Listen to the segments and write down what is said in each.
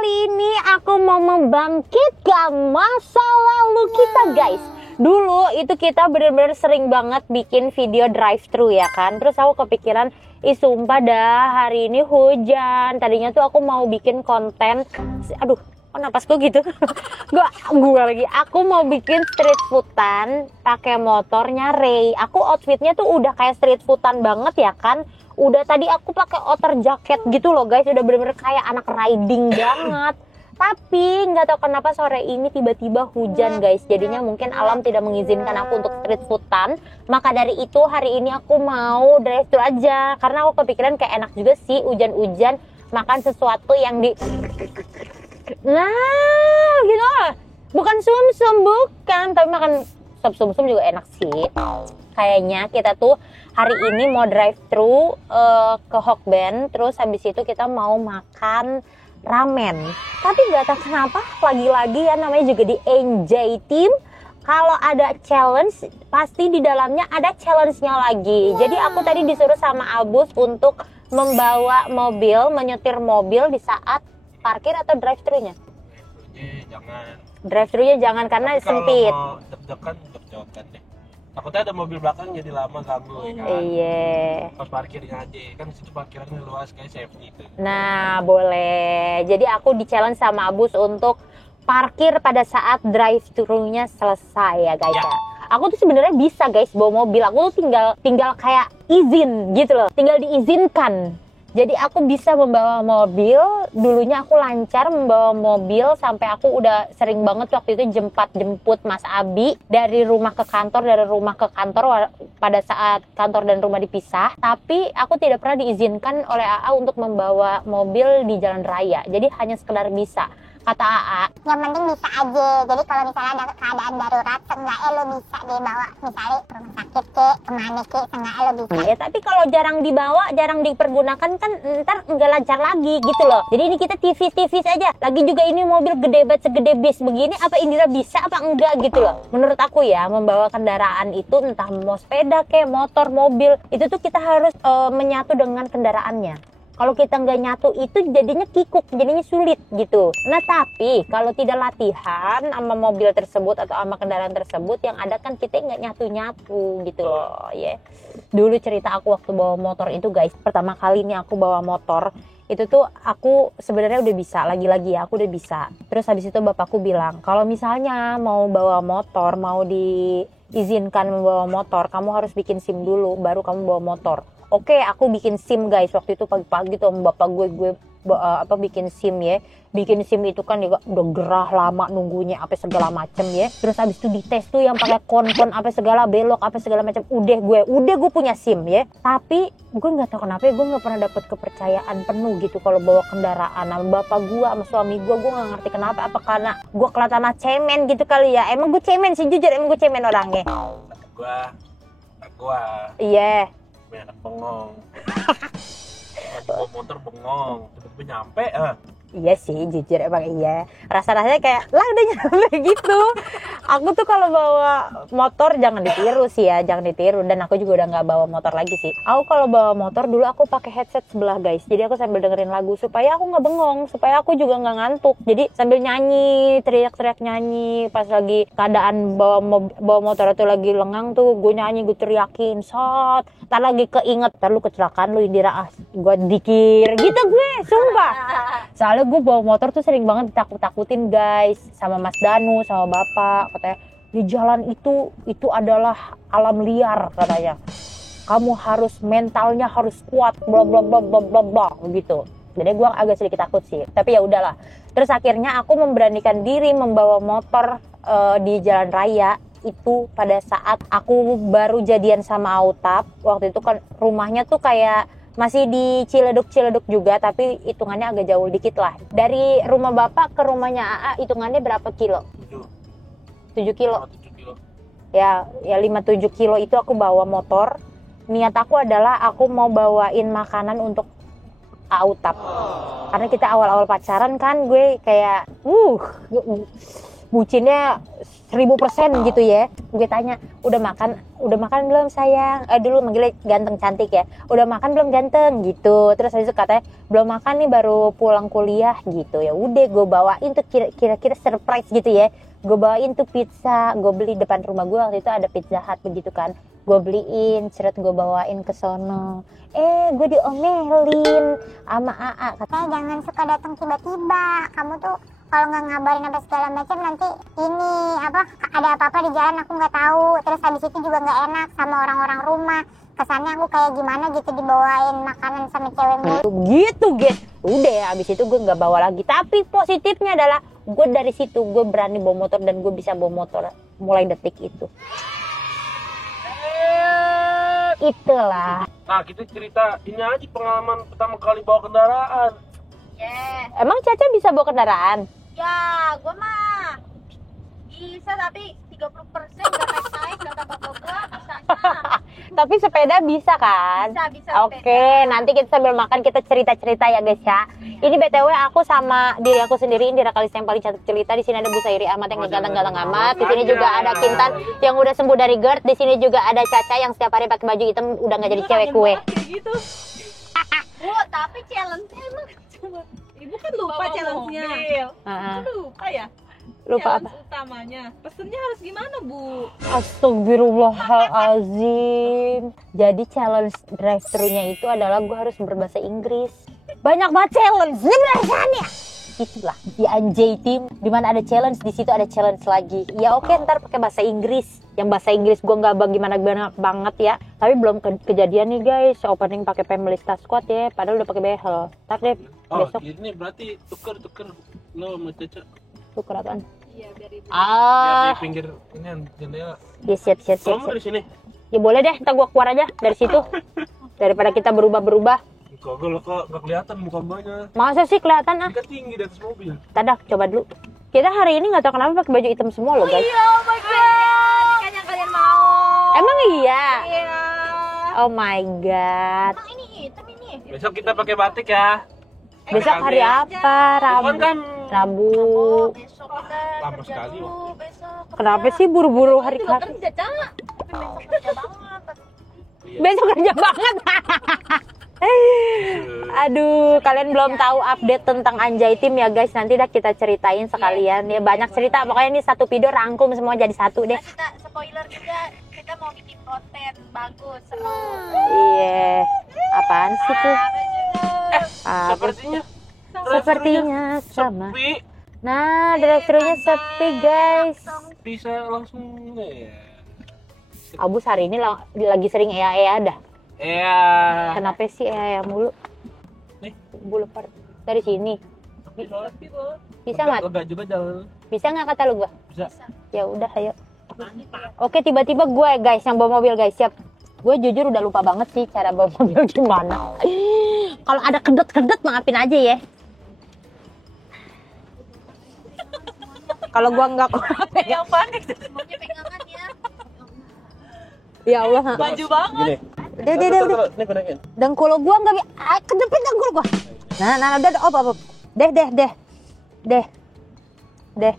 kali ini aku mau membangkitkan masa lalu kita guys. Dulu itu kita bener-bener sering banget bikin video drive-thru ya kan. Terus aku kepikiran, sumpah dah hari ini hujan. Tadinya tuh aku mau bikin konten, aduh kok napasku gitu. Gue lagi, aku mau bikin street foodan pakai motornya Ray. Aku outfitnya tuh udah kayak street foodan banget ya kan. Udah tadi aku pakai outer jacket gitu loh guys, udah bener-bener kayak anak riding banget. Tapi nggak tahu kenapa sore ini tiba-tiba hujan guys. Jadinya mungkin alam tidak mengizinkan aku untuk street foodan. Maka dari itu hari ini aku mau drive-thru aja. Karena aku kepikiran kayak enak juga sih hujan-hujan makan sesuatu yang di... Nah gitu lah. Bukan sumsum, bukan. Tapi makan sop sumsum juga enak sih. Kayaknya kita tuh hari ini mau drive-thru ke Hokben. Terus habis itu kita mau makan ramen. Tapi nggak tahu kenapa lagi-lagi ya namanya juga di NJ Team. Kalau ada challenge pasti di dalamnya ada challenge-nya lagi. Jadi aku tadi disuruh sama Abus untuk membawa mobil, menyetir mobil di saat parkir atau drive-thru-nya. Drive-thru-nya jangan karena tapi sempit. Kalau mau deg-degan deh. Takutnya ada mobil belakang jadi lama ganggu ya kan. Iya. Pas parkirnya aja kan situ parkirannya luas kayak safety itu. Nah, boleh. Jadi aku di-challenge sama Abus untuk parkir pada saat drive-thru-nya selesai ya guys ya. Aku tuh sebenarnya bisa guys bawa mobil. Aku tuh tinggal kayak izin gitu loh. Tinggal diizinkan. Jadi aku bisa membawa mobil. Dulunya aku lancar membawa mobil sampai aku udah sering banget waktu itu jemput Mas Abi dari rumah ke kantor, pada saat kantor dan rumah dipisah. Tapi aku tidak pernah diizinkan oleh AA untuk membawa mobil di jalan raya. Jadi hanya sekedar bisa. Kata AA, yang penting bisa aja. Jadi kalau misalnya ada keadaan darurat, seenggaknya lo bisa dibawa misalnya ke rumah sakit kemana seenggaknya lo bisa. Ya tapi kalau jarang dibawa, jarang dipergunakan kan ntar nggak lancar lagi gitu loh. Jadi ini kita tipis aja. Lagi juga ini mobil gede banget, segede bis begini, apa Indira bisa apa enggak gitu loh. Menurut aku ya, membawa kendaraan itu entah mau sepeda kayak motor, mobil, itu tuh kita harus menyatu dengan kendaraannya. Kalau kita nggak nyatu itu jadinya kikuk, jadinya sulit gitu. Nah tapi kalau tidak latihan sama mobil tersebut atau sama kendaraan tersebut, yang ada kan kita nggak nyatu-nyatu gitu loh ya. Dulu cerita aku waktu bawa motor itu guys, pertama kali nih aku bawa motor, itu tuh aku sebenarnya udah bisa, lagi-lagi ya aku udah bisa. Terus habis itu bapakku bilang, kalau misalnya mau bawa motor, mau diizinkan membawa motor, kamu harus bikin SIM dulu, baru kamu bawa motor. Oke, aku bikin SIM guys. Waktu itu pagi-pagi tuh sama bapak gue bikin SIM ya. Bikin SIM itu kan juga udah gerah lama nunggunya apa segala macem ya. Terus habis itu dites tuh yang pakai kon apa segala belok apa segala macam. Udah gue punya SIM ya. Tapi gue nggak tahu kenapa gue nggak pernah dapet kepercayaan penuh gitu kalau bawa kendaraan. Sama bapak gue sama suami gue nggak ngerti kenapa. Apa karena gue kelihatan cemen gitu kali ya. Emang gue cemen sih, jujur emang gue cemen orangnya. Gua Iya. Anak bengong. Bawa motor bengong, tiba-tiba nyampe. Iya sih, jujur emang iya. Rasa-rasanya kayak, lah udah nyampe gitu. Aku tuh kalau bawa motor jangan ditiru sih ya, jangan ditiru. Dan aku juga udah nggak bawa motor lagi sih. Aku kalau bawa motor dulu aku pakai headset sebelah guys. Jadi aku sambil dengerin lagu supaya aku nggak bengong, supaya aku juga nggak ngantuk. Jadi sambil nyanyi, teriak-teriak nyanyi. Pas lagi keadaan bawa motor itu lagi lengang tuh, gue nyanyi, gue teriakin, sot. Ntar lagi keinget, ntar lu kecelakaan lu Indira, gue dikir gitu gue, sumpah. Soalnya gue bawa motor tuh sering banget ditakut-takutin guys sama Mas Danu, sama bapak. Katanya di jalan itu adalah alam liar katanya. Kamu harus mentalnya harus kuat, bla bla bla bla bla bla gitu. Jadi gue agak sedikit takut sih. Tapi ya udahlah. Terus akhirnya aku memberanikan diri membawa motor di jalan raya. Itu pada saat aku baru jadian sama Autap. Waktu itu kan rumahnya tuh kayak masih di Ciledug juga, tapi hitungannya agak jauh dikit lah. Dari rumah bapak ke rumahnya AA hitungannya berapa kilo? 7 kilo. 7 kilo. Ya 5-7 kilo itu aku bawa motor. Niat aku adalah aku mau bawain makanan untuk Autap. Karena kita awal-awal pacaran kan gue kayak bucinnya 1000% gitu ya. Gue tanya, udah makan belum sayang? Dulu manggilnya ganteng cantik ya. Udah makan belum ganteng gitu. Terus habis itu katanya belum makan nih, baru pulang kuliah gitu. Ya udah, gue bawain tuh kira-kira surprise gitu ya. Gue bawain tuh pizza, gue beli depan rumah gue waktu itu ada Pizza Hut begitu kan. Gue beliin, seret gue bawain ke sono. Gue diomelin sama AA. Jangan suka datang tiba-tiba. Kamu tuh kalau nggak ngabarin apa segala macam, nanti ini apa, ada apa-apa di jalan aku nggak tahu. Terus habis itu juga nggak enak sama orang-orang rumah. Kesannya aku kayak gimana gitu dibawain makanan sama cewek mulu. Gitu guys. Udah ya, abis itu gue nggak bawa lagi. Tapi positifnya adalah gue dari situ gue berani bawa motor dan gue bisa bawa motor mulai detik itu. Itulah. Nah, kita cerita ini aja pengalaman pertama kali bawa kendaraan. Emang Caca bisa bawa kendaraan? Ya, gue mah bisa, tapi 30% gak naik-naik kata bapak gue, bisanya. Tapi sepeda bisa kan? Bisa Oke, sepeda. nanti kita sambil makan kita cerita-cerita ya guys ya. Ini BTW aku sama diri aku sendiri, Indira Kalista yang paling cantik cerita. Di sini ada Bu Sairi Ahmad yang ganteng-ganteng amat. Di sini juga ada Kintan yang udah sembuh dari GERD. Di sini juga ada Caca yang setiap hari pakai baju hitam udah nggak jadi cewek kue. Gitu. Bu, tapi challenge-nya emang cuma Ibu kan lupa challenge-nya. Lupa ya? Lupa apa? Challenge utamanya. Pesennya harus gimana, Bu? Astagfirullahalazim. Jadi challenge drive-thru-nya itu adalah gue harus berbahasa Inggris. Banyak banget challenge sebenarnya. Itulah di Anjay Team, di mana ada challenge, di situ ada challenge lagi. Ya oke, ntar pakai bahasa Inggris. Yang bahasa Inggris gue nggak bagaimana banget ya. Tapi belum kejadian nih guys, opening pakai Family Star Squad ya. Padahal udah pakai behel. Ntar deh besok. Ini berarti tuker lo sama Caca. Tuker apaan? Iya, biar ibu. Biar di pinggir ini jendela. Ya siap. Kamu dari sini. Ya boleh deh, ntar gue keluar aja dari situ. Daripada kita berubah-berubah. Kagak lo kok nggak kelihatan muka mbaknya. Masa sih kelihatan ah? Dia tinggi di atas mobil. Tadah, coba dulu. Kita hari ini nggak tahu kenapa pakai baju hitam semua loh guys. Iya, oh my god. Kan yang kalian mau. Emang iya? Iya. Oh my god. emang ini hitam ini. Besok kita pakai batik ya. Besok hari apa? Rabu. Rabu. Kan Rabu. Besok udah Lama kerja sekali, dulu, besok. Kenapa sih buru-buru hari Juga hari? kerja, Cak. Tapi besok kerja banget. Besok kerja banget. Aduh, kalian belum tahu update tentang Anjay Team ya guys. Nanti dah kita ceritain sekalian ya. Banyak cerita, pokoknya ini satu video rangkum semua jadi satu deh. Nah, kita spoiler juga, kita mau bikin konten bagus, seru. Iya. Apaan sih tuh? Apa? sepertinya Sepertinya sama. sepi. Nah, drive-thru-nya sepi guys. Bisa langsung ya. Abus hari ini lagi sering ea dah. Iya. Kenapa sih ea mulu? Nih. Boulevard dari sini. Bisa nggak? Lega juga jalan. Bisa nggak kata lu gua? Bisa. Ya udah, ayo. Oke, tiba-tiba gue guys yang bawa mobil guys, siap. Gue jujur udah lupa banget sih cara bawa mobil gimana. Kalau ada kedet maafin aja ya. Kalau gua nggak kuat, Yang panik. Semuanya pegangan ya. ya Allah. Maju banget. Gini. Udah. Ini konekin. Dengkul gua nggak bisa. Kejepit dengkul gua. Nah, udah, op. Deh.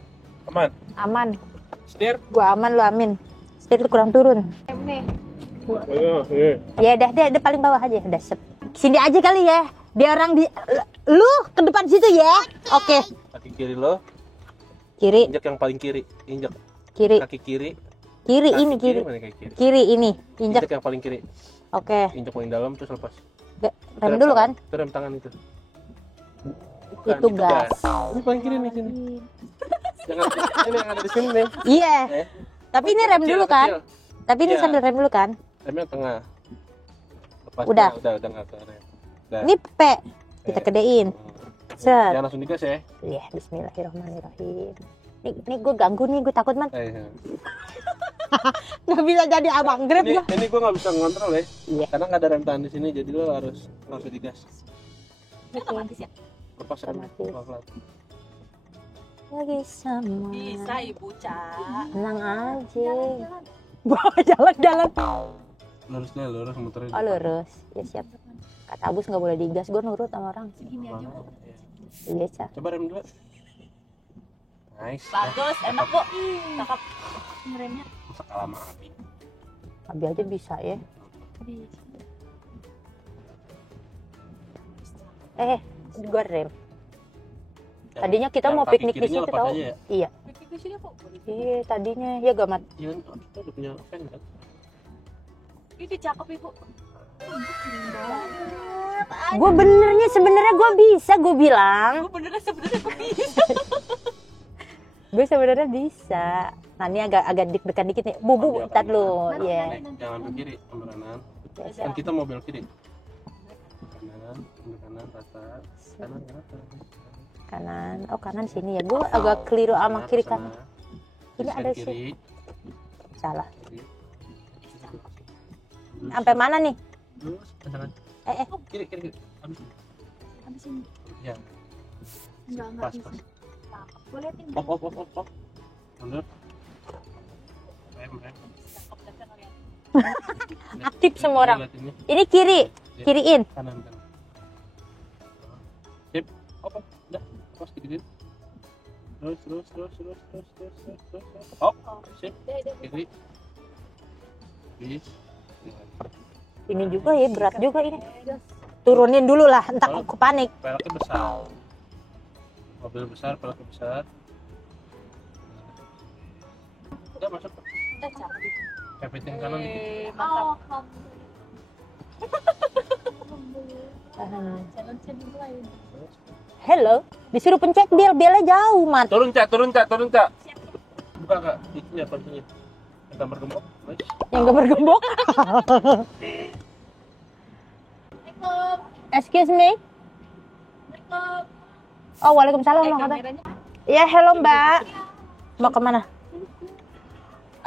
Aman. Setir. Gua aman, lu amin. Setir lu kurang turun. Ya deh paling bawah aja. Udah sep. Sini aja kali ya. Dia orang di lu ke depan situ ya. Oke. Kaki kiri lo. Kiri. Injak yang paling kiri. Injak Kiri. kaki kiri. Kiri Kaki ini kiri. Mana kaki kiri? Kiri ini. Injak Injak. yang paling kiri. Oke. Injak paling dalam terus lepas. Rem dulu kan? Itu rem tangan itu. Itu gas. Ini paling kiri nih sini. Jangan ini yang ada di sini nih. Iya. Eh. Tapi ini rem Kecil, dulu kan? kecil. Tapi ini Iya. sambil rem dulu kan? Remnya tengah. Lepas Udah. udah nggak ke rem. Udah. Ini P. Kita kedein. Set. Jangan langsung digas ya. Iya, bismillahirrahmanirrahim. Ini gue ganggu nih, gue takut man. Gak bisa jadi abang grab gua. Ini gue nggak bisa ngontrol ya. Iya. Karena nggak ada rem tangan di sini, jadi lo harus langsung digas. Otomatis ya. Lepas remnya. Otomatis. Pelan-pelan. Lagi sama. Bisa Ibu, Cak. Tenang aja. Bawa jalan-jalan. Lurus deh, lurus muterin. Oh lurus. Ya siap. Kata Abus nggak boleh digas, gue nurut sama orang. Segini aja. Pelan-pelan. Iya. Iya, Cak. Coba rem dua. Nice. Bagus, enak kok. Cakep. Remnya. Masa kalah sama Abi. Abi aja bisa ya. Gua rem. Tadinya kita mau kaki piknik di kirinya situ lepas tahu. aja ya? Iya. Piknik di sini kok. Iya, tadinya ya gak mat. Iya, kita udah punya fan kan? Ini cakep ibu. Gue sebenarnya gue bisa, gue bilang. Gue beneran sebenarnya kok bisa. Gue sebenarnya bisa. Nah ini agak deg-degan dikit nih. Bu, tar lu. Iya. Jangan ambil kiri, ambil kanan. Yes, Kan kita mau belok kiri. Kanan, rata. Kanan, rata. Kanan. Oh kanan sini ya. Gue agak keliru sama kiri kan. Ini ada kiri. sih. Salah. Kiri. Sampai mana nih? Lurus, kanan. Kiri. Habis ini. Ya, Enggak pas. bisa. Gue liatin. Op. Mundur. Rem. Aktif semua orang. Lihat ini. Ini kiriin. Kanan. Sip. Op. Udah. Pas kiri. Terus. Op. Sip. Kiri. Bis. Ini juga ya berat juga ini. Turunin dulu lah, entar aku panik. Peleknya besar. Mobil besar, peleknya besar. Udah masuk. Udah cakep. Kepetin kanan dikit. Mantap. Ah. Challenge-nya dimulai. Hello, disuruh pencet belnya jauh, Mat. Turun, Cak. Buka, Kak. Itu ya kuncinya. Kita bergembok. Nice. Yang gak bergembok. Excuse me. Oh, waalaikumsalam. Kameranya. Ya, hello Mbak. Mau kemana?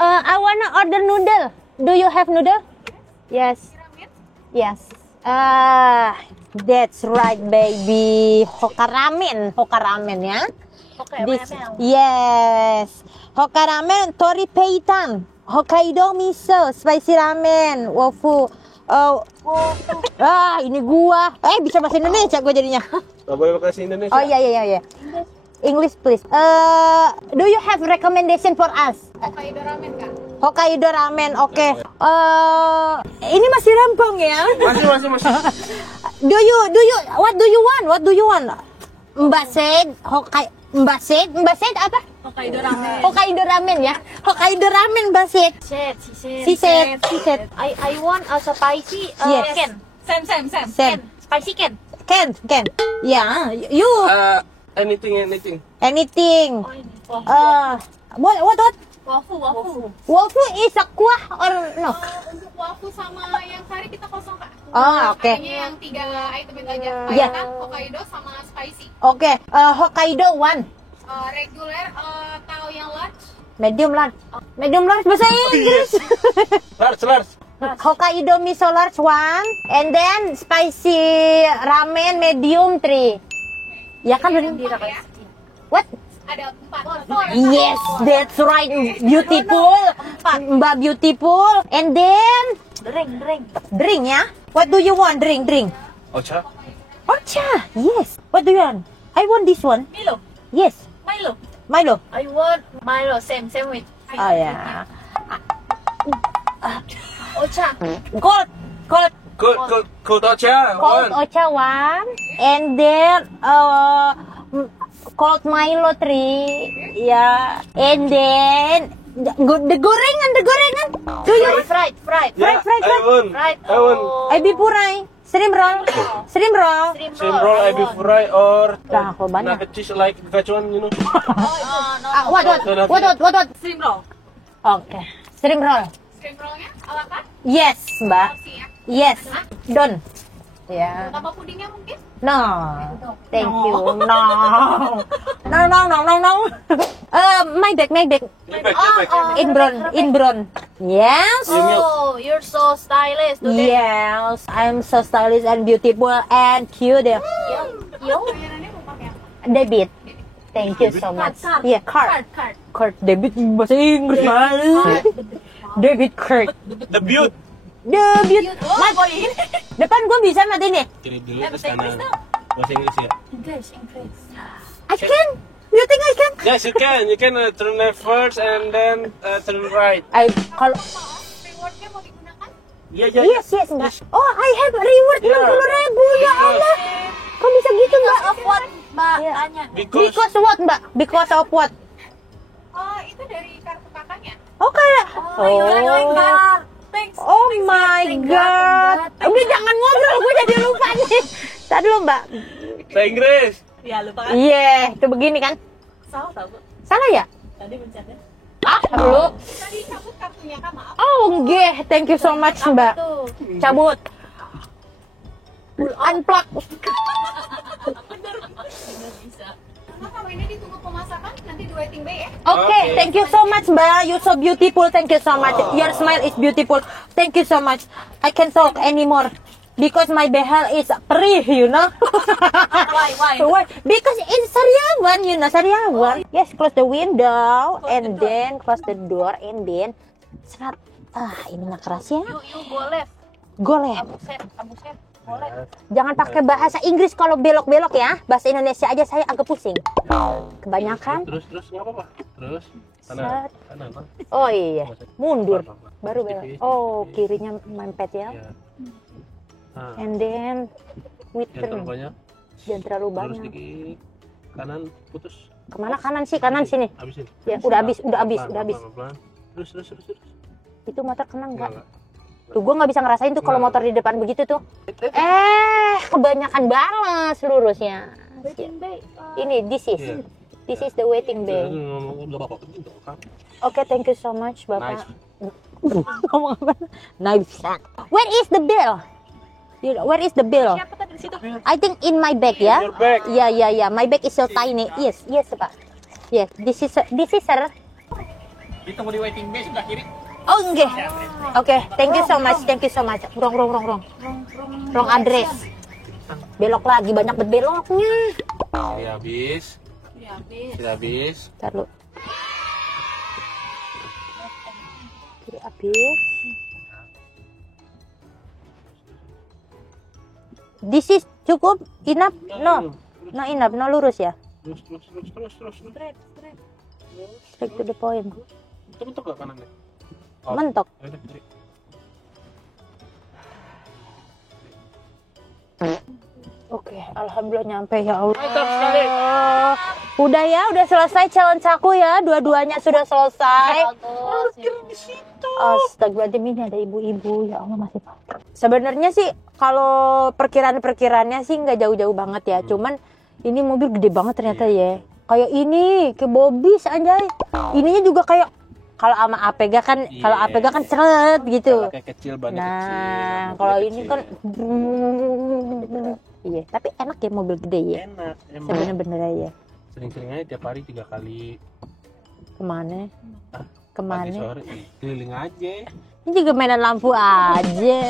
I wanna order noodle. Do you have noodle? Yes. That's right, baby. Hoka ramen ya. Oke, Yes. Hoka ramen, tori peitan, Hokkaido miso, spicy ramen, wofu. Ini gua. Bisa bahasa Indonesia gua jadinya. Nggak boleh pakai Indonesia. Oh iya. English please. Do you have recommendation for us? Hokkaido ramen kak. Hokkaido ramen, oke. Ini masih rempong ya. Masih. Do you what do you want? Mbak Said apa? Hokkaido ramen. Hokkaido ramen ya. Hokkaido ramen Mbak Said. Si said. I want a spicy Yes. ken. Sam. Spicy ken. Can. Yeah, you Anything. anything. What? Wafu. Wofu is a kuah or no? Untuk wafu sama yang kari kita kosong kak. Oh, oke. Hanya yang 3 item itu aja. Iya. Bayangkan Hokkaido sama spicy. Oke, Hokkaido one. Regular atau yang large? Medium large bahasa Inggris. Large. Hokkaido miso large one, and then spicy ramen medium 3. Ya kan bener? Ya. What? Ada 4. Yes, that's right. Beautiful. Mbak beautiful. And then drink ya. What do you want? Drink. Ocha. Ocha. Yes. What do you want? I want this one. Milo. Yes. Milo. I want Milo. Same with. Oh ya. Ocha. Cold. Cold Ocha. Cold Ocha one. And then cold Milo 3. Ya. And then the gorengan. Do you want? Fried. Yeah, Fried. I want. Ebi purai. Shrimp roll. Same roll, ebi fry or Nah, kok banyak. nugget cheese like Gachuan, you know. What? Shrimp roll. Oke. Shrimp roll. Shrimp roll-nya ala carte? Yes, Mbak. Porsi ya. Yes. Don. Ya. Tambah pudingnya mungkin? No. Thank you. No. My bag. In brown. Yes. Oh, you're so stylish today. Yes. I'm so stylish and beautiful and cute. Yo. Bayarannya mau pakai apa? Debit. Thank you so much. Card. Yeah, card. Card. Debit bahasa Inggris banget. Debit card. The beaut. Debit. Oh, boleh. Depan gua bisa mat ini. Kiri dulu terus kanan. Bahasa Inggris ya. English. I can. You think I can? Yes, you can. You can turn left first and then turn right. Kalau Rewardnya mau digunakan? Iya, iya. yes, Mbak. Oh, I have reward Yeah. 60.000 ya Allah. Kok bisa gitu, Mbak? Of what, Mbak? Iya. Tanya. Because what, Mbak? Because of what? Oh, itu dari kartu kakaknya. Oh, kayak Thanks. Oh my god. Udah jangan ngobrol, gue jadi lupa nih. Tadi dulu, Mbak. Bahasa Inggris. Ya lupa kan? Iya, itu begini kan? Salah tahu. Salah ya? Tadi mencetnya. Lu. Tadi cabut kartunya Kak, maaf. Oh, enggak. Thank you so much, Mbak. Tuh. Cabut. Unplug. Karena kalau ini ditunggu pemasakan, nanti di waiting bay ya. Oke, Okay. thank you so much, Mbak. You so beautiful. Thank you so much. Your smile is beautiful. Thank you so much. I can't talk anymore because my behel is perih, you know. Why? Why? Because it's Sariawan, you know, Sariawan. Yes, close the window and then close the door and then serat. Ini mah keras ya. You go left. Go left. Abu set. Go left. Jangan pakai bahasa Inggris kalau belok-belok ya. Bahasa Indonesia aja saya agak pusing. Kebanyakan. Terus nggak apa-apa. Terus Set. kanan. Oh iya, mundur. Apa-apa. Baru belok. Oh, kirinya mempet ya. Ya. Nah, And then we yang terlalu turn. banyak. Jangan terlalu Terus banyak. dikit. Kanan putus. Kemana kanan sih? Kanan sini. Habisin. Ya, udah habis. Pelan. Terus. Itu motor kena enggak? Enggak. Tuh gue nggak bisa ngerasain tuh kalau Nggak. motor di depan begitu tuh. Kebanyakan balas lurusnya. Waiting bay. Ini this Iya. is the waiting bay. Udah bapak penting dong kan. Oke, thank you so much, Nice. Bapak. Ngomong apa? Nice. Where is the bill? Where is the bill? Siapa tadi di situ? I think in my bag ya. In your bag. Yeah. My bag is so tiny. Yes, Pak. Yes, this is sir. Ditunggu di waiting bay sebelah kiri. Oh, enggak. Oke, thank you so much. Wrong address. Belok lagi, banyak banget beloknya. Ini habis. Ya, habis. Sudah habis. Ntar lu. Kiri habis. This is cukup? Enough? No. No enough, no lurus ya? Terus. Straight. Straight to the point. Itu bentuk gak kanannya? Mentok. Udah, kiri. Oke, alhamdulillah nyampe ya Mantap sekali. Allah. Udah ya, udah selesai challenge aku ya. Dua-duanya sudah selesai. Bagus. Astagfirullahaladzim, ini ada ibu-ibu. Ya Allah, masih pakai. Sebenarnya sih kalau perkiraannya sih nggak jauh-jauh banget ya. Cuman ini mobil gede banget ternyata ya. Kayak ini, kayak Bobis anjay. Ininya juga kayak kalau sama Apega kan, kalau Iya. Apega kan seret gitu. Kalau kayak kecil, bannya kecil. Nah, mobilnya kalau kecil. ini kan iya, tapi enak ya mobil gede ya. enak emang. Sebenarnya ya. Sering-sering aja tiap hari 3 kali. Kemana? Pagi Kemana? sore keliling aja. Ini juga mainan lampu aja.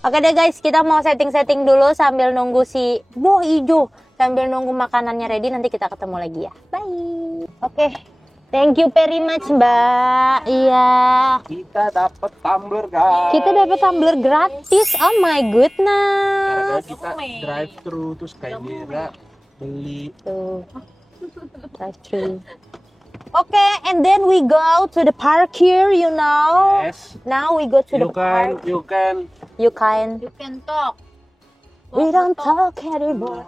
Oke deh guys, kita mau setting-setting dulu sambil nunggu si buah hijau. Sambil nunggu makanannya ready, nanti kita ketemu lagi ya. Bye. Oke. Thank you very much, Mbak. Iya. Kita dapat tumbler guys. Kita dapat tumbler gratis. Oh my Gara-gara goodness. kita drive thru terus kayak Dira beli. Tuh. Drive thru. Okay, and then we go to the park here, you know. Yes. Now we go to the park. You can. You can. You can talk. We don't talk anymore.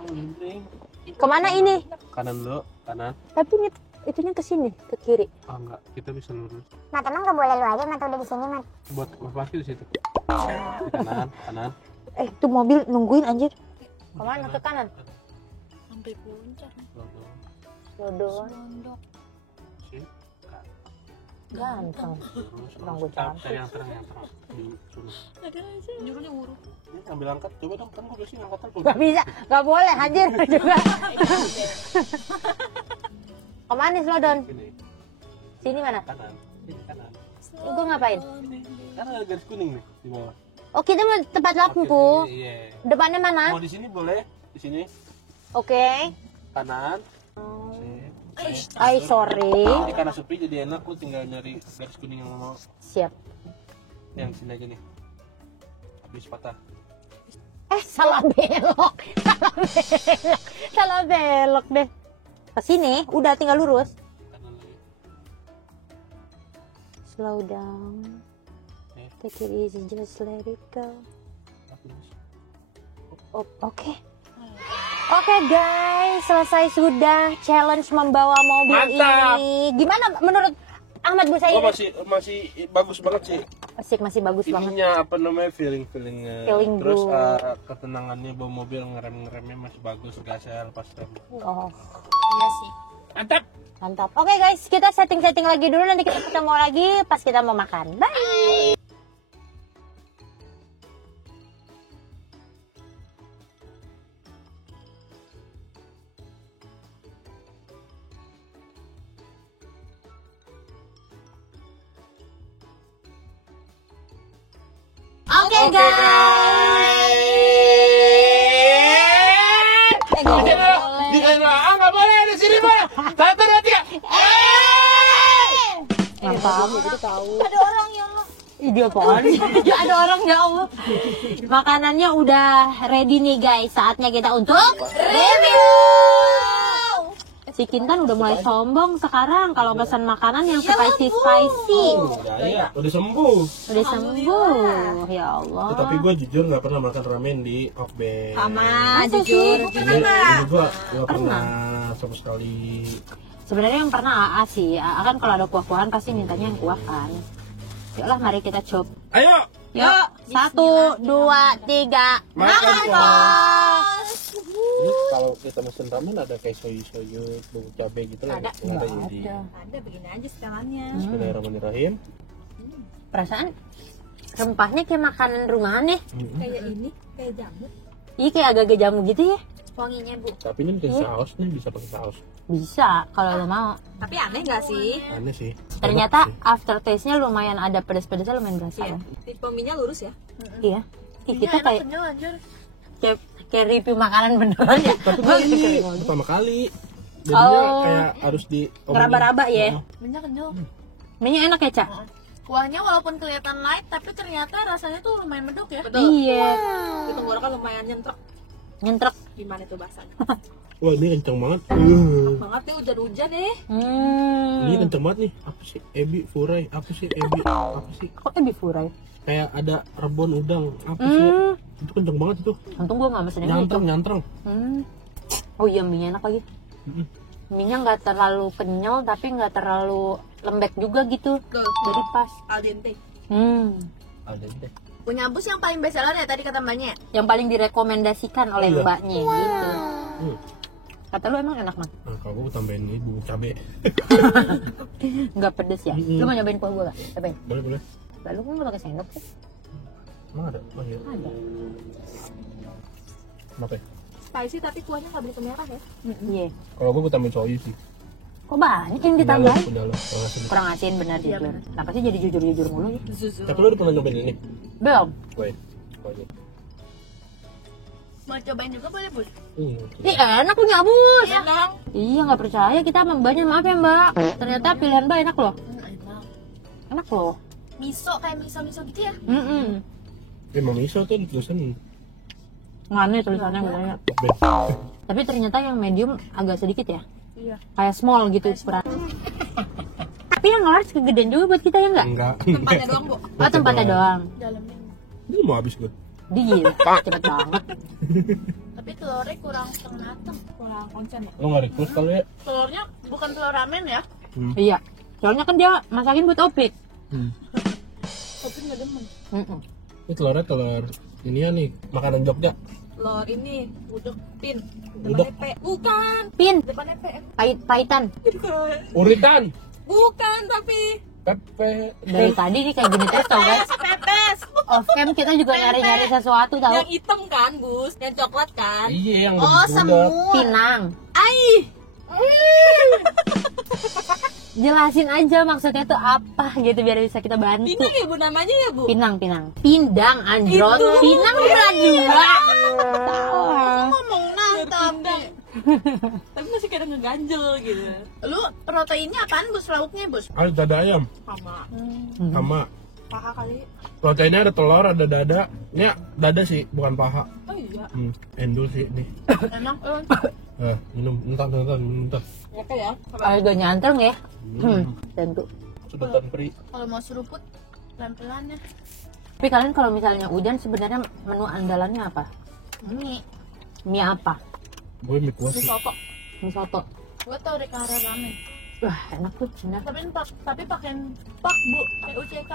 Kemana ini? Kanan dulu, kanan. Tapi ini itunya ke sini, ke kiri. Oh enggak, kita bisa lurus. Mat, emang nggak boleh lu aja, Mat, udah di sini, Mat. Buat parkir di situ. Di kanan. Itu mobil nungguin anjir. Kemana? Ke kanan. Sampai puncak. Dodoan. Mondok. Sini. Ganteng. Terus. Orang gue cantik. Cari yang terang. Di suruh. Nyuruhnya nguruk. Ini ambil angkat, coba dong, kan gue biasanya angkat telepon. Gak bisa, gak boleh anjir juga. Kemana sih lo Don? Sini, Sini mana? kanan. Sini, kanan. Gue ngapain? Kan ada garis kuning nih di bawah. Oh kita mau tempat lampu. Parkir sini, iya. Depannya mana? Mau di sini boleh? Di sini. Oke. Kanan. Ay sorry. Ini karena sepi jadi enak, lu tinggal nyari garis kuning yang mau Siap. yang sini aja nih. Habis patah. Salah belok. Salah belok deh. Ke sini, udah tinggal lurus. Slow down. Take it easy, just let it go. Oke. Oke guys, selesai sudah challenge membawa mobil Mantap. ini. Gimana menurut Ahmad Oh, Busairi? masih bagus banget sih. Asik, masih bagus banget. Ininya apa namanya, feelingnya. Feeling Terus good. ketenangannya bawa mobil, ngeremnya masih bagus, gasnya lepas rem. Oh, Iya sih. Mantap. mantap. Oke guys, kita setting lagi dulu, nanti kita ketemu lagi pas kita mau makan. Bye. Oke guys. Nggak boleh di sini mah. 1, 2, 3. Mantap. Ada orang ya Allah. Ih, dia apaan sih? Ya, ada orang, ya Allah. Makanannya udah ready nih guys. Saatnya kita untuk review. Si Kintan udah mulai sombong sekarang kalau pesan makanan yang spicy. Ya, udah sembuh. Udah sembuh. Ya Allah. Tapi gue jujur nggak pernah makan ramen di Okbe. Sama Masa jujur. sih? Ini gue nggak pernah sama sekali. Sebenarnya yang pernah AA sih. AA kan kalau ada kuah-kuahan pasti mintanya yang kuah kan. Yaudah, mari kita coba. Ayo. Yuk, 1, 2, 3. Makan kos. Ini kalau kita mesen ramen ada kayak soyu, bumbu cabai gitu lah. Ada. Nggak ada jadi. Ada begini aja setelannya. Bismillahirrahmanirrahim. Perasaan rempahnya kayak makanan rumahan nih. Kayak ini, kayak jamur. Iya, kayak agak-agak jamu gitu ya. Wanginya Bu. Tapi ini bikin saus nih, bisa pakai saus. Bisa kalau lo mau. Tapi aneh nggak sih? Aneh sih. Ternyata aftertaste-nya lumayan ada pedas-pedasnya, lumayan berasa. Iya. Tipe mie-nya lurus ya. Iya. Ih, kita kayak anjir. kayak review makanan beneran ya. Tapi gue ini pertama kali. Jadinya Oh. kayak harus di Ngeraba-raba ya. Mie-nya kenyal. Mie-nya enak ya, Cak? Kuahnya walaupun kelihatan light, tapi ternyata rasanya tuh lumayan medok ya. Iya. Di tenggorokan lumayan nyentrek. Nyentrek. Gimana itu bahasanya? Wah, ini kenceng banget. Banget nih hujan-hujan deh. Ini kenceng banget nih. Apa sih? Ebi furai. Apa sih? Ebi. Apa sih? Kok ebi furai? Kayak ada rebon udang. Apa sih? Itu kenceng banget itu. Untung gua nggak mesen yang itu. Nyantreng. Oh iya, mie enak lagi. Mie-nya nggak terlalu kenyal tapi nggak terlalu lembek juga gitu. Jadi pas. Al dente. Ada deh. Punya bus yang paling best seller ya tadi kata mbaknya. Yang paling direkomendasikan oleh Iya. mbaknya gitu. Hmm. Kata lu emang enak, Man? Nah, kalau gue tambahin ini bumbu cabai. Nggak pedes ya? Lu mau nyobain kuah gua gak? Cobain. Boleh. Lalu gua nggak pakai sendok sih? Emang ada? Oh iya. Ada. Oke. Spicy tapi kuahnya nggak begitu merah ya. Iya. Kalau gue tambahin soyu sih. Kok banyak yang ditambahin? Dalam. Kalau nggak sedih. Kurang asin benar jujur. Kenapa sih jadi jujur-jujur mulu ya? Tapi lo udah pernah nyobain ini? Belum. Wait. Oh, ini. Mau cobain juga boleh bus? Ih, enak punya bus. Enak. Iya, nggak percaya kita sama mbaknya. Maaf ya, Mbak. Ternyata pilihan Mbak enak loh. Enak loh. Miso kayak miso gitu ya. Emang miso tuh tulisan. Nggak nih tulisannya bedanya. Tapi ternyata yang medium agak sedikit ya. Iya. Kayak small gitu ukuran. Tapi yang large kegedean juga buat kita ya nggak? Enggak. Tempatnya doang Bu. Oh, tempatnya doang. Dalamnya. Ini mau habis gue. Gila, cepet banget. Tapi telurnya kurang setengah matang. Kurang konsen ya. Lo nggak request kalau ya? Telurnya bukan telur ramen ya. Iya. Soalnya kan dia masakin buat opik. Tapi nggak demen. Ini telurnya telur ini ya nih makanan Jogja. Telur ini uduk pin. Uduk. Depannya P. Bukan. Pin, Depannya P. pahitan. Uritan. Bukan tapi. Pepe. Dari tadi nih kayak gini terus tau guys. Pepes. Off cam kita juga nyari-nyari sesuatu tau. Yang hitam kan bus, yang coklat kan. Iya yang Oh budak. semut. Pinang. Ai. Jelasin aja maksudnya tuh apa gitu biar bisa kita bantu. Pinang ya bu namanya ya bu. Pinang. Pindang anjrot. Pinang berdua. Ngomong tapi. Tapi masih kadang ngeganjel gitu. Lu proteinnya apaan bus, lauknya bus? Ada dada ayam. Sama. Sama Paha kali. proteinnya ada telur, ada dada. Ini dada sih, bukan paha. Oh iya. juga. Endul sih nih. Enak Minum entar. ya kayak Agak nyantreng ya. Tentu. Sedotan peri. kalau mau seruput pelan-pelan ya. Tapi kalian kalau misalnya hujan sebenarnya menu andalannya apa? Mie Mie apa? Gue mie kuah mie sih. soto. Mie soto. Gue tau deh kara ramen. Wah, enak tuh, benar. Tapi pakai pak bu, PUCK.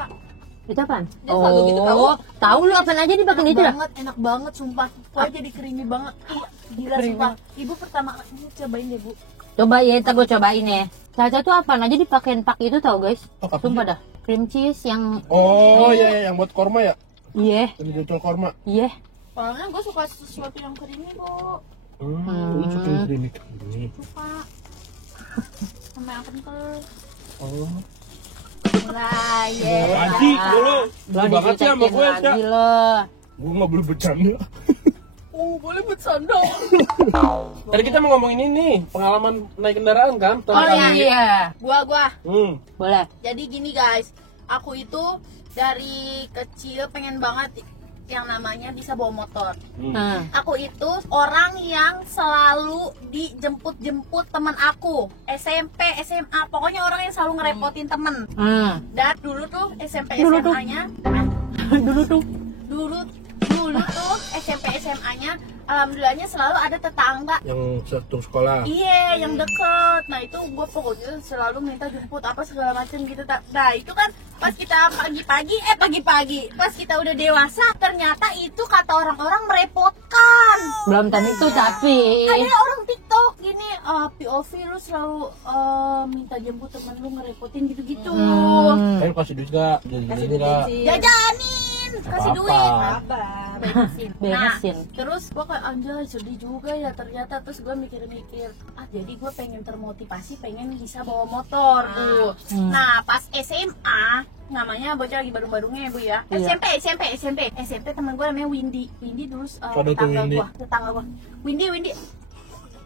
Itu apaan? Dia selalu gitu tahu. Tahu lu apaan aja dipakai itu dah. Enak banget sumpah. Kok jadi creamy banget. Iya, gila sumpah. Ibu pertama kali cobain deh, Bu. Coba ya, ntar gue cobain ya. Caca tuh apaan aja dipakein pak itu tau guys. Pak apa Sumpah sih? dah. Cream cheese yang Oh iya, yang buat korma ya? iya, Yang jual korma. iya. Soalnya gue suka sesuatu yang creamy, Bu. Lu suka klinik ini. Suka. Sama yang kental. Oh. Mulai ya. Lagi dulu. Belum Banget sih sama gue, lagi Cak. loh. Gue nggak boleh bercanda. Oh, boleh bercanda. Tadi kita mau ngomongin ini, pengalaman naik kendaraan kan? Oh iya. Gua. Boleh. Jadi gini guys, aku itu dari kecil pengen banget yang namanya bisa bawa motor. Aku itu orang yang selalu dijemput-jemput teman aku, SMP, SMA, pokoknya orang yang selalu ngerepotin temen. Dan dulu tuh SMP SMA-nya, dulu tuh SMP SMA-nya, alhamdulillahnya selalu ada tetangga. Yang satu sekolah. Iya, yang deket. Nah itu gue pokoknya selalu minta jemput apa segala macam gitu. Nah itu kan pas kita pagi-pagi, pas kita udah dewasa, ternyata itu kata orang-orang merepotkan. Belum tentu tapi Ada orang TikTok gini, POV lu selalu minta jemput temen lu ngerepotin gitu-gitu. Ayo kasih duit gak? Jadi enggak. Jajanin, kasih Apa-apa. duit. beresin. Terus gue kayak anjay sedih juga ya ternyata. Terus gue mikir-mikir, jadi gue pengen termotivasi, pengen bisa bawa motor tuh. Nah pas SMA, namanya bocah lagi baru-barunya ya Bu ya. Iya. SMP teman gue namanya Windy dulu Ada tuh tetangga gue. Windy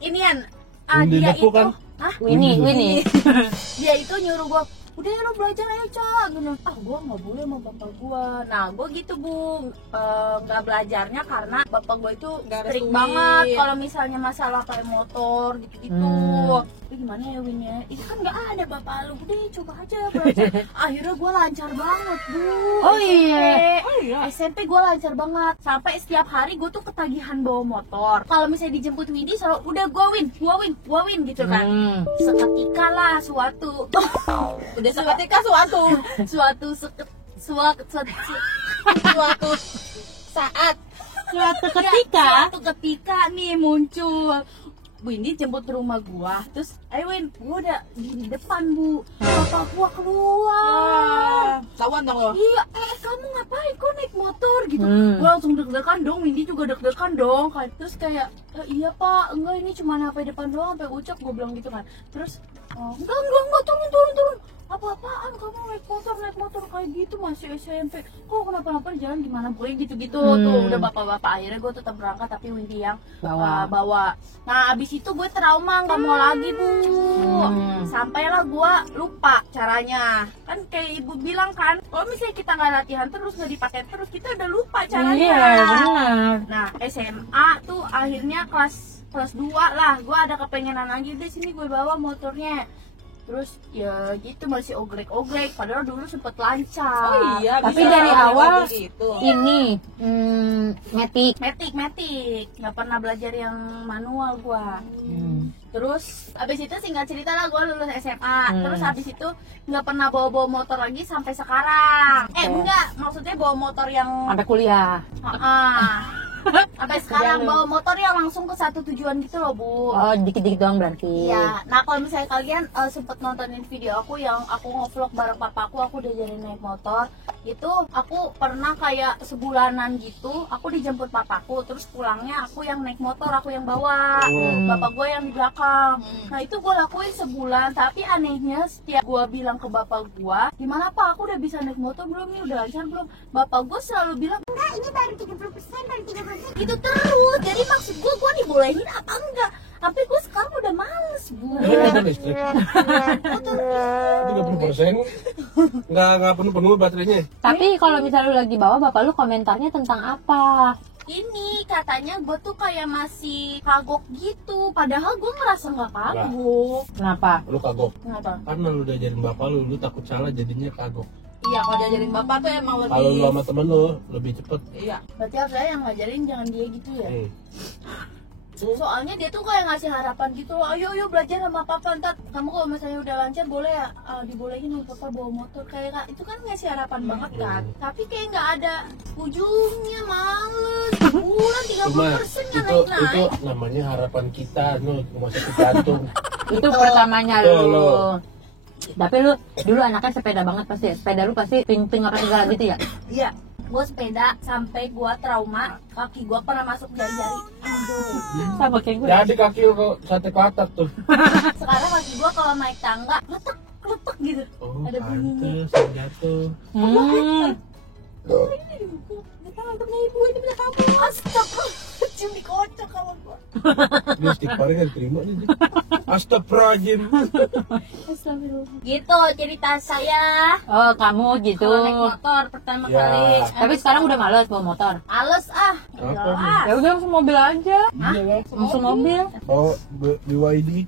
inian Windy dia Depo itu kan? Winnie. dia itu nyuruh gue, udah lo belajar aja Cak gini. Gue nggak boleh sama bapak gue. Nah gue gitu Bu, nggak belajarnya karena bapak gue itu strict banget kalau misalnya masalah kayak motor gitu-gitu. Tapi gimana ya Win ya, itu kan nggak ada bapak lu, udah coba aja belajar. Akhirnya gue lancar banget Bu. Oh iya. SMP gue lancar banget, sampai setiap hari gue tuh ketagihan bawa motor. Kalau misalnya dijemput Widi selalu udah gue win gitu kan. Seketika lah suatu saat Suatu ketika suatu ketika nih muncul Windy jemput ke rumah gua, terus ayo Win, gua udah di depan Bu, bapak gua keluar. Tawan dong lo. Iya, kamu ngapain? Kok naik motor gitu? Gua langsung deg-degan dong, Windy juga deg-degan dong. Terus kayak, iya Pak, enggak ini cuma sampai depan doang, sampai ucap, gua bilang gitu kan. Terus, enggak, turun. Apa-apaan kamu naik motor kayak gitu masih SMP? Kok kenapa-napa di jalan gimana boy gitu-gitu tuh. Udah bapak-bapak akhirnya gue tetap berangkat tapi Windy yang bawa. Nah abis itu gue trauma nggak mau lagi Bu. Sampailah gue lupa caranya. Kan kayak ibu bilang kan, kalau misalnya kita nggak latihan terus nggak dipakai terus kita udah lupa caranya. Iya, benar. Nah SMA tuh akhirnya kelas 2 lah, gue ada kepengenan lagi deh sini gue bawa motornya. Terus ya gitu masih oglek-oglek, padahal dulu sempet lancar. Oh iya, Tapi bisa dari kalau awal gitu. ini metik. Metik, nggak pernah belajar yang manual gua. Terus abis itu singkat cerita lah gua lulus SMA. Terus abis itu nggak pernah bawa motor lagi sampai sekarang. Enggak, maksudnya bawa motor yang Sampai kuliah. sampai sekarang bawa motor yang langsung ke satu tujuan gitu loh Bu. Oh, dikit-dikit doang berarti. Iya, nah kalau misalnya kalian sempet nontonin video aku yang aku ngevlog bareng papaku, aku udah jadi naik motor. Itu aku pernah kayak sebulanan gitu, aku dijemput papaku, terus pulangnya aku yang naik motor, aku yang bawa, bapak gue yang di belakang. Nah itu gue lakuin sebulan, tapi anehnya setiap gue bilang ke bapak gue, gimana Pak, aku udah bisa naik motor belum nih, udah lancar belum? Bapak gue selalu bilang, Enggak, ini baru 30%, baru 30%. gitu terus. Jadi maksud gue dibolehin apa enggak? Sampai gue sekarang udah males Bu. Ada listrik. 30%. Nggak penuh baterainya. Tapi kalau misalnya lu lagi bawa, bapak lu komentarnya tentang apa? ini katanya gue tuh kayak masih kagok gitu, padahal gue ngerasa nggak kagok. Kenapa? Lu kagok. Kenapa? Karena lu udah ajarin bapak lu takut salah jadinya kagok. Iya, kalau diajarin bapak tuh emang lebih. Kalau lu sama temen lu lebih cepet. Iya, berarti harus saya yang ngajarin, jangan dia gitu ya. Soalnya dia tuh kayak ngasih harapan gitu, ayo belajar sama papa, ntar kamu kalau misalnya udah lancar boleh ya dibolehin sama papa bawa motor, kayak itu kan ngasih harapan banget kan. Tapi kayak nggak ada ujungnya, males. Bulan 30% nggak itu naik. namanya harapan kita, nu rumah sakit jantung. Itu pertamanya Tuh, lu. lu. Tapi lu dulu anaknya sepeda banget pasti. Sepeda lu pasti ping-ping apa segala gitu ya? Iya, gue sepeda sampai gue trauma, kaki gue pernah masuk jari-jari. Sama kayak gue. Jadi kaki lu kok sate klatak tuh. Sekarang kaki gue kalau naik tangga letek gitu. Oh, Ada bunyinya. pantes jatuh. Temen ibu ini bilang kamu astagfirullahaladzim, dikocok sama gue. Dia istighfarnya kan terima nih. Astagfirullahaladzim. Gitu cerita saya. Oh, kamu gitu. Kalau naik motor pertama Ya. kali. Tapi sekarang udah males bawa motor. Males ah. Apa? Ya udah langsung mobil aja. Iya lah. Langsung mobil. Oh, BYD.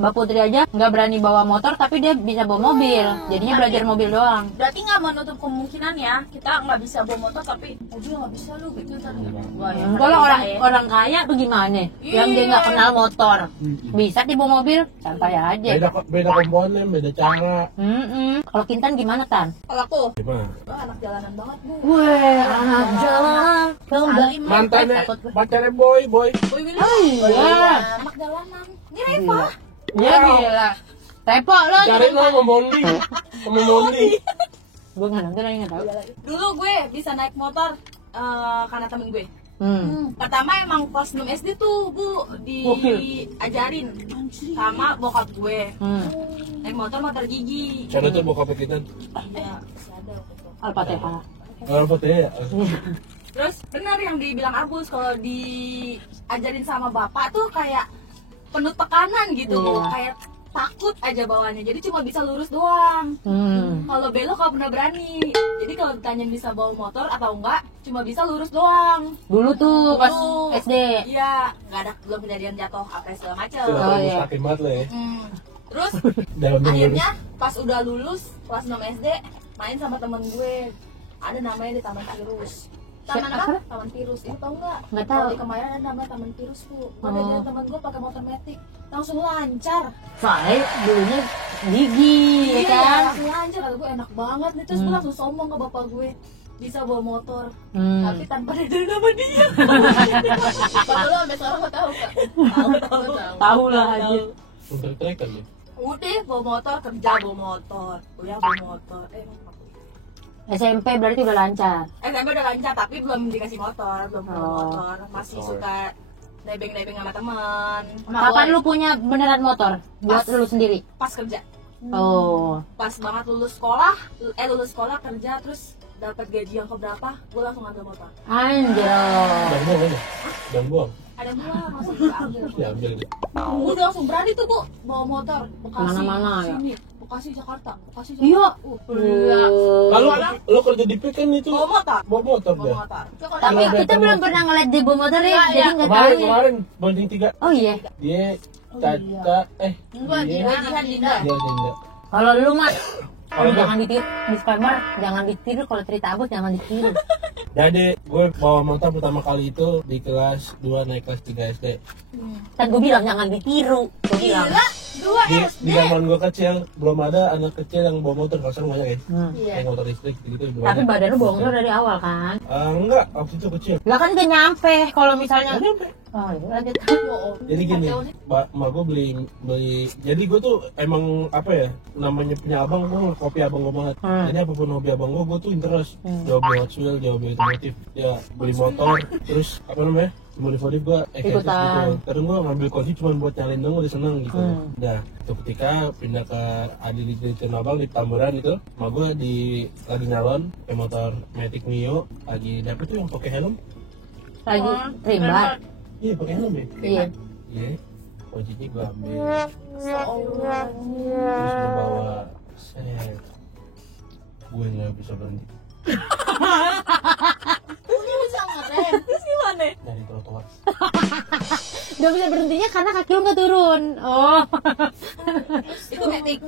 Mbak Putri aja nggak berani bawa motor tapi dia bisa bawa mobil. Jadinya belajar mobil doang. Berarti nggak menutup kemungkinan ya kita nggak bisa bawa motor tapi mobil nggak bisa lu gitu kan? Wah, ya, Kalau orang ya. orang kaya tuh gimana? Yang dia nggak kenal motor, bisa dibawa mobil, santai aja. Beda komponen, beda cara. Kalau Kintan gimana Tan? Kalau aku, Gimana? anak jalanan banget bu. Weh, anak jalan. Salim Mantannya pacarnya boy. Boy Willy. Oh iya. Anak jalanan. Ini Reva. Ya gila. Repo lo. Cari lo sama Mondi. Gue nggak nonton lagi nggak tahu. Dulu gue bisa naik motor karena temen gue. Pertama emang pas 6 SD tuh bu diajarin sama bokap gue naik motor gigi. Sana tuh bokap kita. Iya, masih ada waktu itu. Al-Fatihah. Orang fotonya ya. Terus benar yang dibilang Arbus, kalau diajarin sama bapak tuh kayak penuh tekanan gitu, Iya. kayak takut aja bawanya, jadi cuma bisa lurus doang. Kalau belok gak pernah berani. Jadi kalau ditanya bisa bawa motor atau enggak, cuma bisa lurus doang. Dulu tuh pas Dulu. SD. Iya, nggak ada, belum kejadian jatuh apa segala macam. Kenapa Oh, iya. mustaqim banget lo ya. Terus Dalam akhirnya pas udah lulus kelas 6 SD main sama temen gue, ada namanya di Taman Tirus. Taman apa? Taman Tirus. Itu tau nggak? Nggak tahu. Kalau di Kemayoran ada namanya Taman Tirus bu. Ada temen gue pakai motor metik, langsung lancar. Soalnya dulunya gigi, ya kan? Langsung lancar. Kata gue enak banget nih. Terus gue langsung sombong ke bapak gue bisa bawa motor, tapi tanpa ada nama dia. Padahal sampai sekarang gue tahu kak. Tahu lah aja. Udah tracker ya. Udah bawa motor, kerja bawa motor, kuliah bawa motor. SMP berarti udah lancar. SMP udah lancar tapi belum dikasih motor, belum punya Oh. motor, masih suka nebeng-nebeng sama teman. Kapan lu punya beneran motor buat lu sendiri? Pas kerja, Oh, pas banget lulus sekolah kerja, terus dapat gaji yang keberapa, gue langsung ambil motor. anjir. Dan buang aja. Dan buang. Ada buah, langsung diambil. Diambil deh. Gue udah langsung berani tuh bu, bawa motor Bekasi, Kemana-mana, ya? sini, Bekasi Jakarta, Bekasi Iya. Iya. Lalu lo kerja di PIK kan itu Bawa motor, bawa motor bawa dah. motor. Tapi kita belum pernah ngeliat dia bawa motor ya, jadi nggak tahu. Kemarin bonding 3 Oh iya. dia Caca Enggak, dia jihan Dinda. dia Dinda. Kalau lu mah, jangan ditiru. Disclaimer, jangan ditiru. Kalau cerita Abus jangan ditiru. Jadi gue bawa motor pertama kali itu di kelas 2 naik kelas 3 SD. Kan gue bilang jangan ditiru. Gue bilang. Gila, 2 SD. Di zaman gue kecil belum ada anak kecil yang bawa motor, kalau sekarang banyak ya. Iya. Kayak motor listrik gitu belum Tapi ada. badan lu bohong dari awal kan? Enggak, waktu itu kecil. Lah kan gak nyampe. Kalau misalnya. Nggak nyampe. Oh iya lanjut. Jadi gini, mak gue beli, jadi gue tuh emang apa ya, namanya punya abang, gue kopi abang gue banget. Jadi apapun hobi abang gue tuh interest. Jawab Hot Wheels, jawab otomotif, ya beli motor, terus apa namanya, modif gue Ikutan. gitu. Kadang gue ngambil kunci cuma buat nyalin dong, udah seneng gitu. Nah, itu ketika pindah ke Adi di Tanah Abang di Tamburan itu, mak gue lagi nyalon pakai motor Matic Mio, lagi dapet tuh yang pakai helm. Lagi rimba. Iya pakai helm ya. Iya. Iya, kuncinya gue ambil, terus gue bawa set, gue nggak bisa berhenti. Ini bisa ngerem. awas. Gak bisa berhentinya karena kaki lu nggak turun. Oh. Itu metik.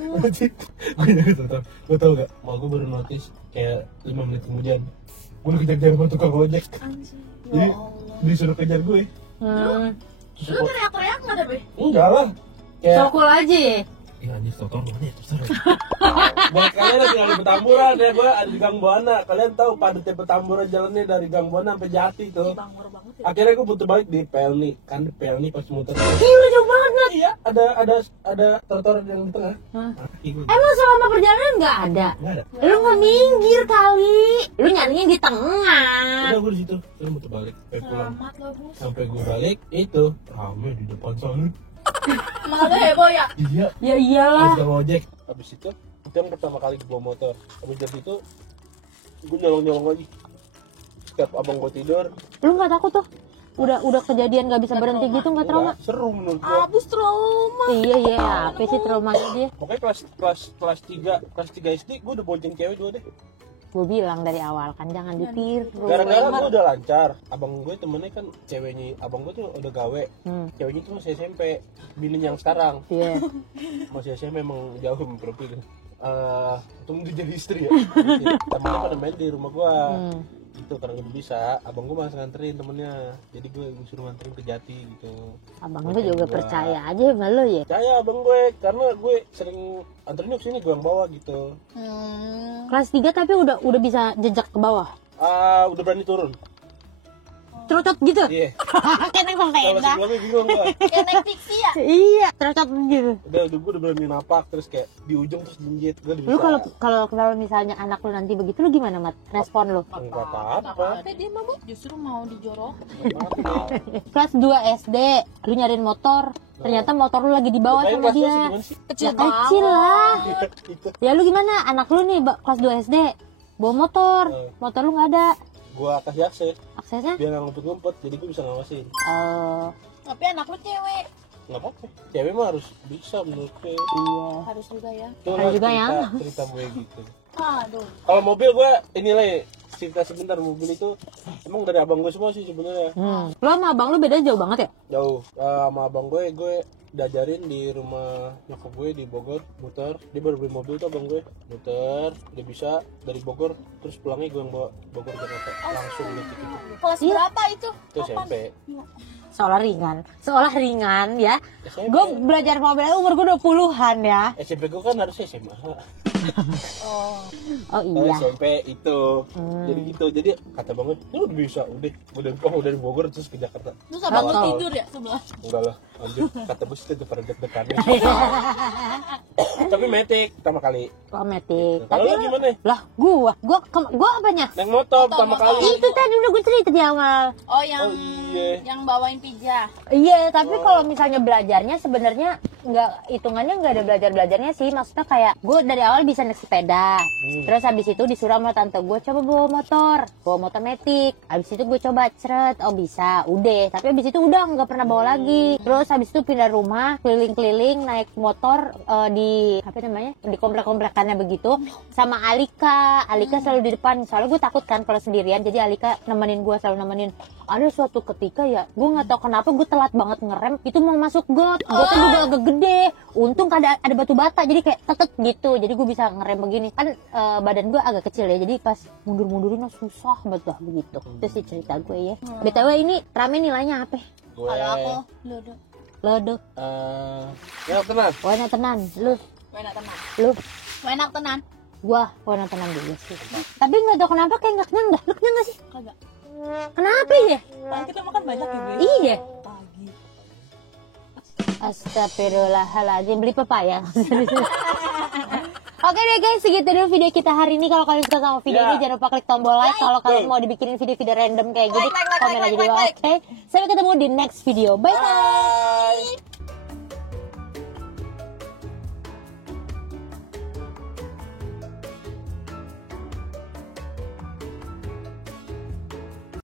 Gue tau gak, mau gue baru notice kayak 5 menit kemudian gue dikejar-kejar sama tukang ojek. Jadi disuruh kejar gue. Lu teriak-teriak nggak deh? Enggak lah. Kayak Sokul aja. ya anjir kotor banget ya terus. Buat kalian yang tinggal di Petamburan ya, gue ada di Gang Buana. Kalian tahu padatnya Petamburan jalannya dari Gang Buana sampai Jati tuh. Bangor banget ya. Akhirnya gue putar balik di Pelni. Kan di Pelni pas muter. Gila jauh banget Nat. Iya, ada trotoar yang di tengah. Emang selama perjalanan nggak ada? Enggak ada. Lu nggak minggir kali. Lu nyarinya di tengah. Udah gue di situ. Terus muter balik sampai pulang. Selamat lo bos. Sampai gue balik itu rame di depan sana. Malah heboh ya. Iya. Ya iyalah. Ada ojek. Habis itu yang pertama kali gue bawa motor. Habis dari itu gue nyolong lagi. Setiap abang gue tidur. Lu nggak takut tuh? Udah kejadian nggak bisa berhenti gitu nggak trauma? Enggak, seru menurut gue. Abis trauma. Iya apa sih traumanya dia? Pokoknya kelas 3 SD gue udah bonceng cewek 2 deh. Gue bilang dari awal kan jangan ditiru. Gara-gara gue udah lancar. Abang gue temennya kan ceweknya, abang gue tuh udah gawe. Ceweknya tuh masih SMP. Bininya yang sekarang Iya. masih SMP, emang jauh berpikir. Untung dia jadi istri ya. Temennya pada main di rumah gue. Gitu karena gue bisa. Abang gue masih nganterin temennya. Jadi gue disuruh nganterin ke Jati gitu. Abang lu juga percaya aja sama lu ya. Percaya abang gue, karena gue sering anterin ke sini, gue yang bawa gitu. Kelas 3 tapi udah bisa jejak ke bawah. Udah berani turun. Trocot gitu. Iya. Kayak naik Kalau sepeda. sebelumnya bingung gue. Kayak naik fiksi ya. Iya, trocot gitu. Udah gue udah berani napak, terus kayak di ujung terus jinjit. Gue udah Lu bisa. kalau misalnya anak lu nanti begitu lu gimana, Mat? Respon lu? Enggak apa-apa. Tapi dia mah Bu, justru mau dijorok. Kelas 2 SD, lu nyariin motor. Ternyata motor lu lagi dibawa Main sama kelas dia. gimana sih? Kecil Ya kecil lah. Gitu. Ya lu gimana? Anak lu nih kelas 2 SD bawa motor. Motor lu nggak ada. Gue kasih akses Aksesnya? biar nggak ngumpet-ngumpet, jadi gue bisa ngawasin. Tapi anak lu cewek. Nggak apa-apa. Cewek mah harus bisa menurut gue. Iya. Harus juga ya. Tuh Ada lah juga ya. cerita gue gitu. Aduh. Kalau mobil gue inilah ya, cerita sebentar. Mobil itu emang dari abang gue semua sih sebenarnya. Lu sama abang lu beda jauh banget ya? Jauh. Sama abang gue diajarin di rumah nyokap gue di Bogor, muter. Dia baru beli mobil tuh abang gue, muter. Dia bisa dari Bogor, terus pulangnya gue yang bawa Bogor Jakarta langsung gitu. Kelas berapa itu? Itu SMP. Seolah ringan ya. SMP. Gue belajar mobil umur gue 20-an ya. SMP gue kan harusnya SMA. Oh iya. SMP itu. Jadi gitu. Jadi kata bang gue, lu udah bisa, udah dari Bogor terus ke Jakarta. Terus abang lu Betul. tidur ya sebelah. Enggak lah, lanjut. Kata bos itu pada deg-degannya. Tapi metik pertama kali. Kometik. Kalau lu gimana? Lah, gua apanya? Naik motor pertama kali. Itu tadi udah gue cerita di awal. Oh yang Oh iya. yang bawain pizza. Iya, tapi kalau misalnya belajarnya sebenarnya hitungannya nggak ada belajarnya sih. Maksudnya kayak gue dari awal bisa naik sepeda. Terus habis itu disuruh sama tante gue coba bawa motor metik. Habis itu gue coba ceret, oh bisa, udah. Tapi habis itu udah nggak pernah bawa lagi. Terus habis itu pindah rumah, keliling-keliling naik motor di apa namanya, di komplek-komplekannya begitu. Sama Alika selalu di depan. Soalnya gue takut kan kalau sendirian, jadi Alika selalu nemenin. Ada suatu ketika ya, gue nggak tahu kenapa gue telat banget ngerem. Itu mau masuk got juga agak gede. Untung ada batu bata, jadi kayak tetet gitu. Jadi gue bisa ngerem begini. Kan badan gue agak kecil ya, jadi pas mundur-mundurin susah banget lah begitu. Itu sih cerita gue ya. BTW ini rame nilainya apa? Gue Kalau aku Lodo. ya tenang. Warna tenan. Lu. enak tenan. Gua warna tenan juga sih. Tapi nggak tahu kenapa kayak nggak kenyang dah. Lu kenyang nggak sih? Kagak. Kenapa ya? Kan kita makan banyak ya, Bu. Iya. Pagi. Astagfirullahaladzim, beli pepaya. Oke deh guys, segitu dulu video kita hari ini. Kalau kalian suka sama video ini, jangan lupa klik tombol like. Kalau kalian mau dibikinin video-video random kayak gini, komen aja di bawah. Oke, sampai ketemu di next video. Bye bye.